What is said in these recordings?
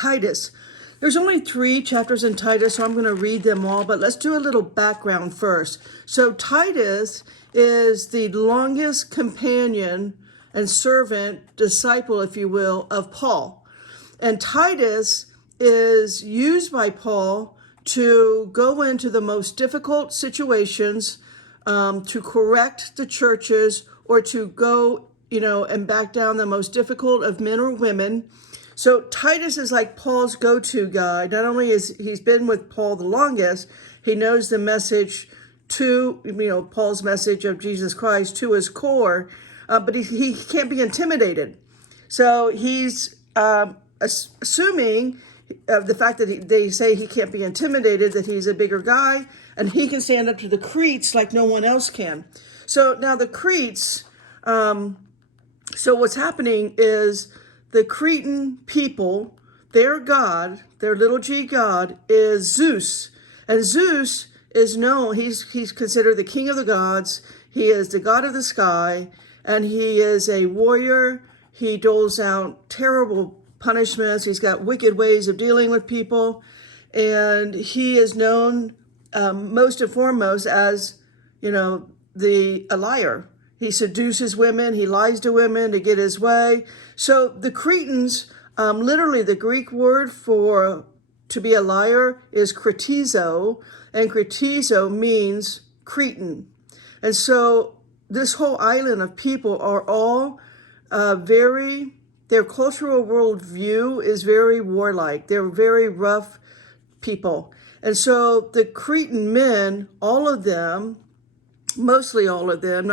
Titus. There's only 3 chapters in Titus, so I'm going to read them all, but let's do a little background first. So Titus is the longest companion and servant, disciple, if you will, of Paul. And Titus is used by Paul to go into the most difficult situations, to correct the churches, or to go, and back down the most difficult of men or women. So Titus is like Paul's go-to guy. Not only is he's been with Paul the longest, he knows the message to, Paul's message of Jesus Christ to his core, but he can't be intimidated. So he's assuming the fact that they say he can't be intimidated, that he's a bigger guy, and he can stand up to the Cretes like no one else can. So now the Cretes, so what's happening is the Cretan people, their god, their little g god, is Zeus. And Zeus is known, he's considered the king of the gods. He is the god of the sky, and he is a warrior. He doles out terrible punishments. He's got wicked ways of dealing with people. And he is known most and foremost as, a liar. He seduces women. He lies to women to get his way. So the Cretans, literally the Greek word for to be a liar is kretizo, and kretizo means Cretan. And so this whole island of people are all their cultural worldview is very warlike. They're very rough people. And so the Cretan men, all of them, mostly all of them,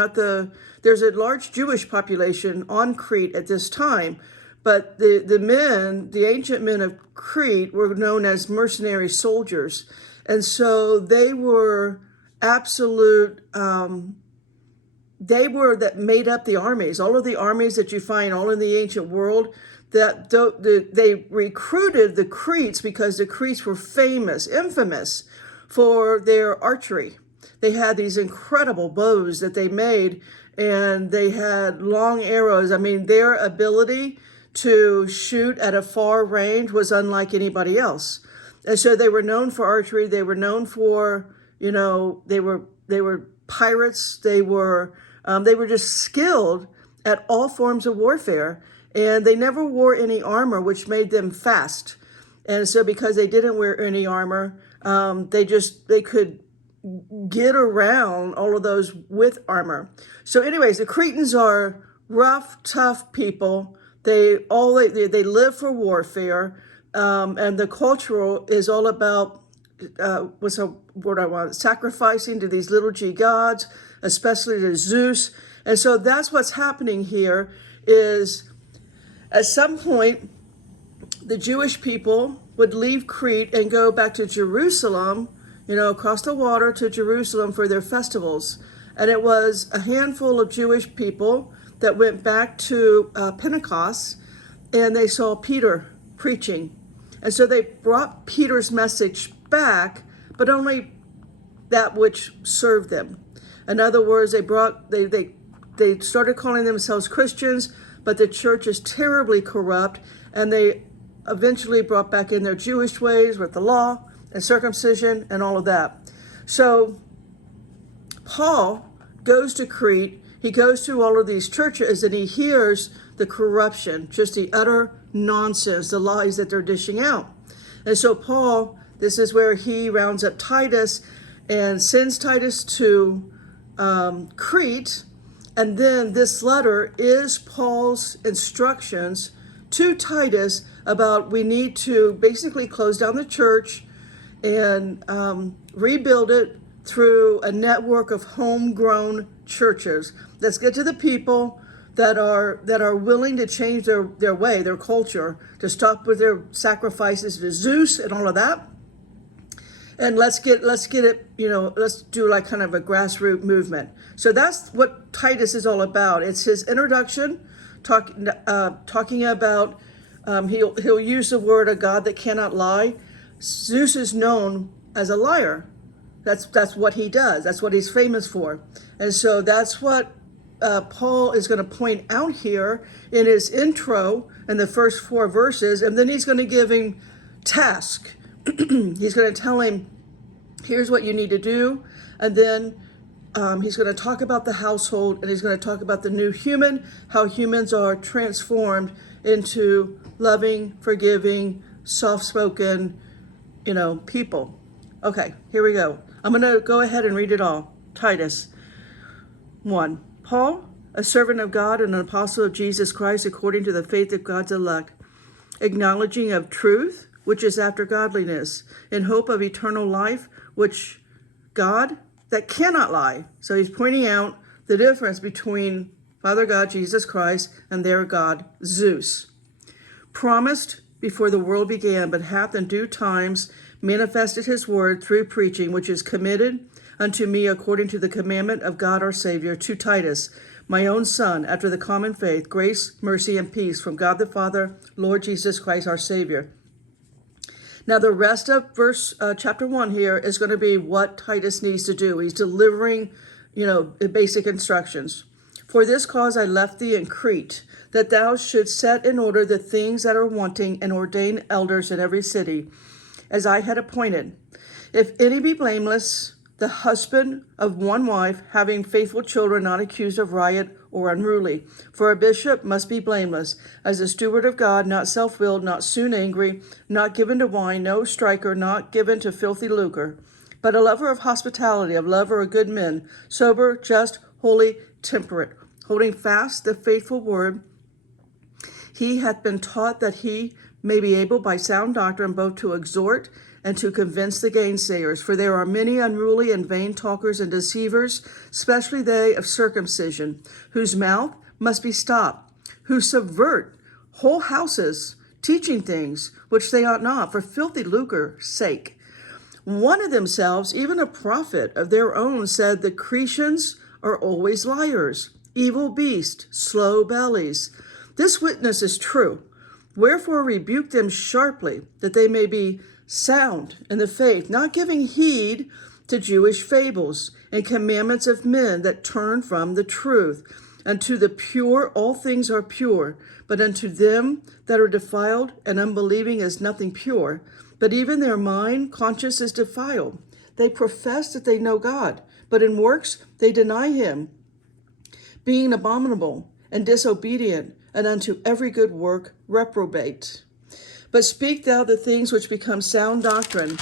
there's a large Jewish population on Crete at this time, but the ancient men of Crete were known as mercenary soldiers. And so they were absolute, that made up the armies. All of the armies that you find all in the ancient world, they recruited the Cretes because the Cretes were infamous for their archery. They had these incredible bows that they made, and they had long arrows. I mean, their ability to shoot at a far range was unlike anybody else. And so they were known for archery. They were known for, they were pirates. They were just skilled at all forms of warfare, and they never wore any armor, which made them fast. And so because they didn't wear any armor, they could get around all of those with armor. So anyways, the Cretans are rough, tough people. They live for warfare, and the cultural is all about what's a word I want? Sacrificing to these little g gods, especially to Zeus. And so that's what's happening here is at some point, the Jewish people would leave Crete and go back to Jerusalem, across the water to Jerusalem for their festivals. And it was a handful of Jewish people that went back to Pentecost, and they saw Peter preaching. And so they brought Peter's message back, but only that which served them. In other words, they started calling themselves Christians, but the church is terribly corrupt, and they eventually brought back in their Jewish ways with the law and circumcision and all of that. So Paul goes to Crete. He goes through all of these churches, and he hears the corruption, just the utter nonsense, the lies that they're dishing out. And so Paul, this is where he rounds up Titus and sends Titus to Crete. And then this letter is Paul's instructions to Titus about we need to basically close down the church and rebuild it through a network of homegrown churches. Let's get to the people that are willing to change their way, their culture, to stop with their sacrifices to Zeus and all of that. And let's get it, let's do like kind of a grassroots movement. So that's what Titus is all about. It's his introduction, talking about, he'll use the word a God that cannot lie. Zeus is known as a liar. That's what he does. That's what he's famous for. And so that's what Paul is going to point out here in his intro in the first 4 verses, and then he's going to give him task. He's going to tell him, here's what you need to do, and then he's going to talk about the household, and he's going to talk about the new human, how humans are transformed into loving, forgiving, soft-spoken, people. Okay, here we go. I'm going to go ahead and read it all. Titus 1. Paul, a servant of God and an apostle of Jesus Christ, according to the faith of God's elect, acknowledging of truth, which is after godliness, in hope of eternal life, which God, that cannot lie. So he's pointing out the difference between Father God, Jesus Christ, and their God, Zeus, promised before the world began, but hath in due times manifested his word through preaching, which is committed unto me according to the commandment of God our Savior, to Titus, my own son, after the common faith, grace, mercy, and peace from God the Father, Lord Jesus Christ our Savior. Now the rest of chapter 1 here is going to be what Titus needs to do. He's delivering, basic instructions. For this cause I left thee in Crete, that thou shouldst set in order the things that are wanting, and ordain elders in every city, as I had appointed. If any be blameless, the husband of one wife, having faithful children, not accused of riot or unruly. For a bishop must be blameless, as a steward of God, not self-willed, not soon angry, not given to wine, no striker, not given to filthy lucre, but a lover of hospitality, a lover of good men, sober, just, holy, temperate, holding fast the faithful word. He hath been taught that he may be able by sound doctrine both to exhort and to convince the gainsayers. For there are many unruly and vain talkers and deceivers, especially they of circumcision, whose mouth must be stopped, who subvert whole houses, teaching things which they ought not, for filthy lucre's sake. One of themselves, even a prophet of their own, said, the Cretians are always liars, evil beasts, slow bellies. This witness is true. Wherefore rebuke them sharply, that they may be sound in the faith, not giving heed to Jewish fables and commandments of men that turn from the truth. Unto the pure all things are pure, but unto them that are defiled and unbelieving is nothing pure, but even their mind conscience is defiled. They profess that they know God, but in works they deny him, being abominable and disobedient, and unto every good work reprobate. But speak thou the things which become sound doctrine,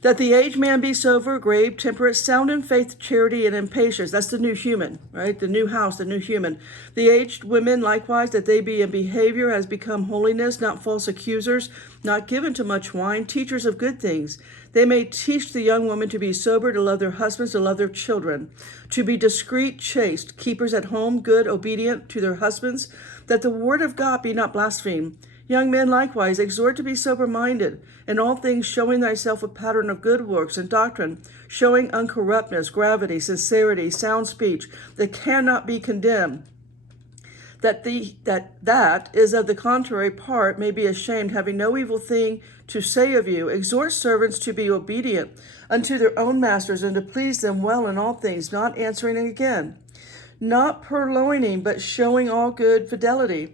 that the aged man be sober, grave, temperate, sound in faith, charity, and in patience. That's the new human, right? The new house, the new human. The aged women likewise, that they be in behavior as become holiness, not false accusers, not given to much wine, teachers of good things. They may teach the young women to be sober, to love their husbands, to love their children, to be discreet, chaste, keepers at home, good, obedient to their husbands, that the word of God be not blasphemed. Young men likewise exhort to be sober-minded, in all things showing thyself a pattern of good works and doctrine, showing uncorruptness, gravity, sincerity, sound speech, that cannot be condemned. That is of the contrary part may be ashamed, having no evil thing to say of you. Exhort servants to be obedient unto their own masters, and to please them well in all things, not answering again, not purloining, but showing all good fidelity,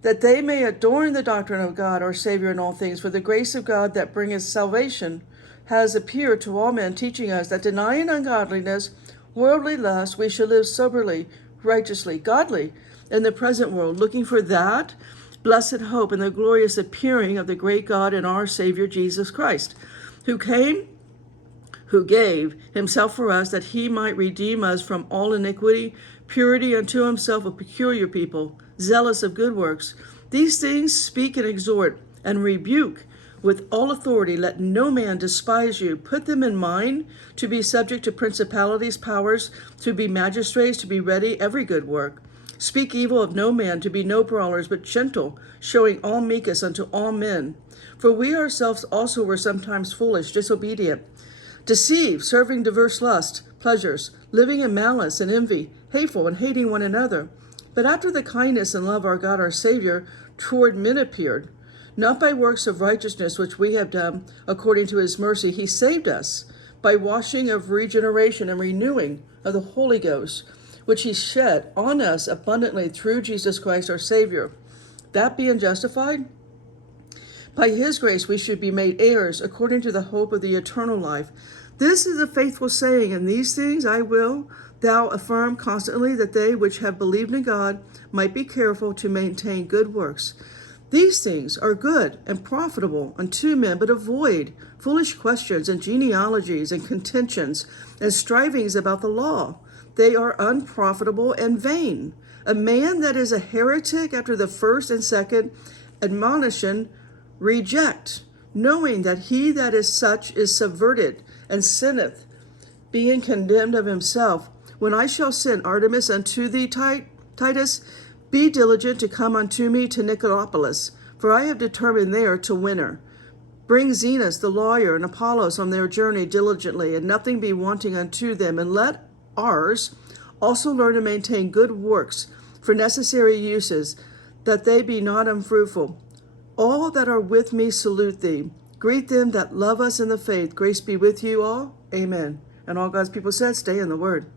that they may adorn the doctrine of God our Savior in all things. For the grace of God that bringeth salvation has appeared to all men, teaching us that denying ungodliness, worldly lust, we should live soberly, righteously, godly in the present world, looking for that blessed hope and the glorious appearing of the great God and our Savior Jesus Christ, who gave himself for us, that he might redeem us from all iniquity, purity unto himself, a peculiar people, zealous of good works. These things speak and exhort and rebuke with all authority. Let no man despise you. Put them in mind to be subject to principalities, powers, to be magistrates, to be ready every good work. Speak evil of no man, to be no brawlers, but gentle, showing all meekness unto all men. For we ourselves also were sometimes foolish, disobedient, deceived, serving diverse lusts, pleasures, living in malice and envy, hateful, and hating one another. But after the kindness and love our God our Savior toward men appeared, not by works of righteousness which we have done according to his mercy, he saved us by washing of regeneration and renewing of the Holy Ghost, which he shed on us abundantly through Jesus Christ our Savior, that being justified by his grace we should be made heirs according to the hope of the eternal life. This is a faithful saying, and these things I will thou affirm constantly, that they which have believed in God might be careful to maintain good works. These things are good and profitable unto men, but avoid foolish questions and genealogies and contentions and strivings about the law. They are unprofitable and vain. A man that is a heretic after the first and second admonition reject, knowing that he that is such is subverted and sinneth, being condemned of himself. When I shall send Artemis unto thee, Titus, be diligent to come unto me to Nicopolis, for I have determined there to winter. Bring Zenas the lawyer and Apollos on their journey diligently, and nothing be wanting unto them, and let ours also learn to maintain good works for necessary uses, that they be not unfruitful. All that are with me salute thee. Greet them that love us in the faith. Grace be with you all. Amen. And all God's people said, stay in the word.